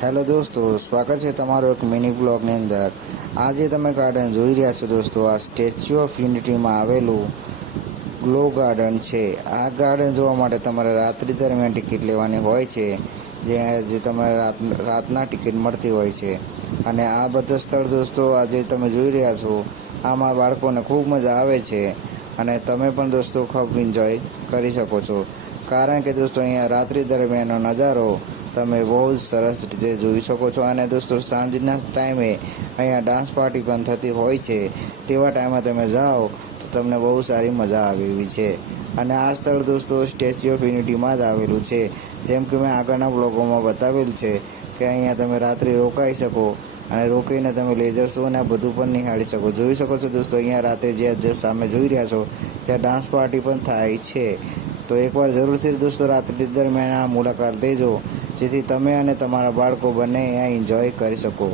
Hello દોસ્તો, સ્વાગત છે તમારો એક મિની બ્લોગની અંદર। આજે તમે ગાર્ડન જોઈ રહ્યા છો દોસ્તો। આ સ્ટેચ્યુ ઓફ યુનિટીમાં આવેલું ગ્લો ગાર્ડન છે। આ ગાર્ડન જોવા માટે તમારે રાત્રિ દરમિયાન ટિકિટ લેવાની હોય છે, જે તમારે રાતના ટિકિટ મળતી હોય છે। અને આ બધા સ્થળ દોસ્તો આજે તમે જોઈ રહ્યા છો, આમાં બાળકોને ખૂબ મજા આવે છે અને તમે પણ દોસ્તો ખૂબ એન્જોય કરી શકો છો, કારણ કે દોસ્તો અહીંયા રાત્રિ દરમિયાનનો નજારો તમે બહુ જ સરસ રીતે જોઈ શકો છો। અને દોસ્તો સાંજના ટાઈમે અહીંયા ડાન્સ પાર્ટી પણ થતી હોય છે। તેવા ટાઈમે તમે જાઓ તો તમને બહુ સારી મજા આવે એવી છે। અને આ સ્થળ દોસ્તો સ્ટેચ્યુ ઓફ યુનિટીમાં જ આવેલું છે। જેમ કે મેં આગળના બ્લોગોમાં બતાવેલ છે કે અહીંયા તમે રાત્રે રોકાઈ શકો અને રોકાઈને તમે લેઝર શો અને આ બધું પણ નિહાળી શકો। જોઈ શકો છો દોસ્તો અહીંયા રાત્રે જે સામે જોઈ રહ્યા છો ત્યાં ડાન્સ પાર્ટી પણ થાય છે। તો એકવાર જરૂરથી દોસ્તો રાત્રિ દરમિયાન આ મુલાકાત લેજો, જેથી તમે અને તમારા બાળકો બંને અહીંયા એન્જોય કરી શકો।